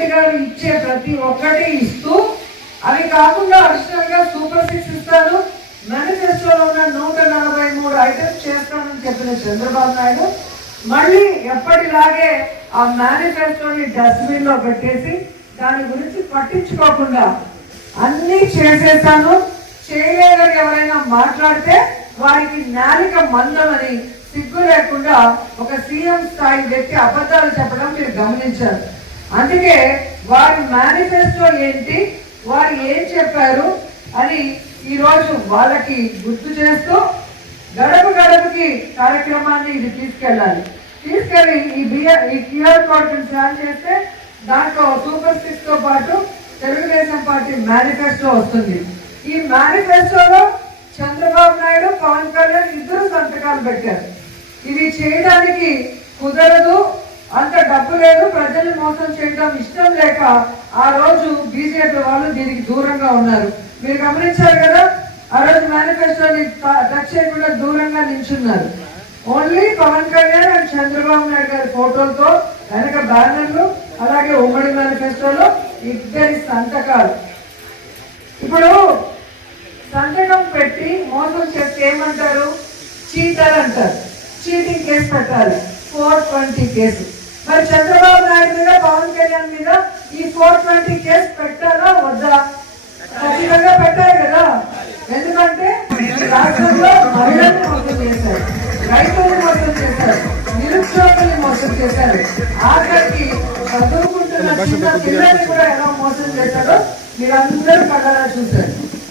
రెడ్డి గారు ఇచ్చే ప్రతి ఒక్కటి ఇస్తూ అవి కాకుండా అడిషనల్ గా సూపర్ 6 ఇస్తాను, మేనిఫెస్టోలో ఉన్న 143 ఐటమ్స్ చేస్తానని చెప్పిన చంద్రబాబు నాయుడు మళ్ళీ ఎప్పటిలాగే ఆ మేనిఫెస్టోని డస్ట్బిన్ లో పెట్టేసి దాని గురించి పట్టించుకోకుండా అన్ని చేసేస్తాను, చేయలేదని ఎవరైనా మాట్లాడితే వారికి నాలిక మందమని సిగ్గు లేకుండా ఒక సీఎం స్థాయి వ్యక్తి అబద్ధాలు చెప్పడం మీరు గమనించారు. అందుకే వారి మేనిఫెస్టో ఏంటి, వారు ఏం చెప్పారు అని ఈరోజు వాళ్ళకి గుర్తు చేస్తూ గడప గడపకి కార్యక్రమాన్ని ఇది తీసుకెళ్ళి ఈ క్యూఆర్ కోడ్ స్కాన్ చేస్తే దాంట్లో సూపర్ 6 తో పాటు తెలుగుదేశం పార్టీ మేనిఫెస్టో వస్తుంది. ఈ మేనిఫెస్టోలో చంద్రబాబు నాయుడు, పవన్ కళ్యాణ్ ఇద్దరు సంతకాలు పెట్టారు. ఇది చేయడానికి కుదరదు, అంత డబ్బు లేదు, ప్రజల్ని మోసం చేయడం ఇష్టం లేక ఆ రోజు బీజేపీ వాళ్ళు దీనికి దూరంగా ఉన్నారు. మీరు గమనించారు కదా, ఆ రోజు మేనిఫెస్టోని టచ్ చేయకుండా దూరంగా నిల్చున్నారు. ఓన్లీ పవన్ కళ్యాణ్ అండ్ చంద్రబాబు నాయుడు గారి ఫోటోలతో వెనక బ్యానర్లు, అలాగే ఉమ్మడి మేనిఫెస్టోలో ఇద్దరి సంతకాలు. ఇప్పుడు సంతకం పెట్టి మోసం చేస్తే ఏమంటారు? చీటర్ అంటారు. చీటింగ్ కేసు పెట్టాలి, 420 కేసు. మరి చంద్రబాబు నాయుడు మీద, పవన్ కళ్యాణ్ మీద ఈ 420 కేసు పెట్టాలా వద్దా? ఖచ్చితంగా పెట్టారు కదా. ఎందుకంటే రాష్ట్రంలో మహిళల్ని మోసం చేశారు, రైతులను మోసం చేశారు, నిరుద్యోగుల్ని మోసం చేశారు, ఆఖరికి చదువుకుంటున్న చిన్న పిల్లల్ని కూడా ఎలా మోసం చేశారో మీరందరూ కళ్ళారా చూశారు.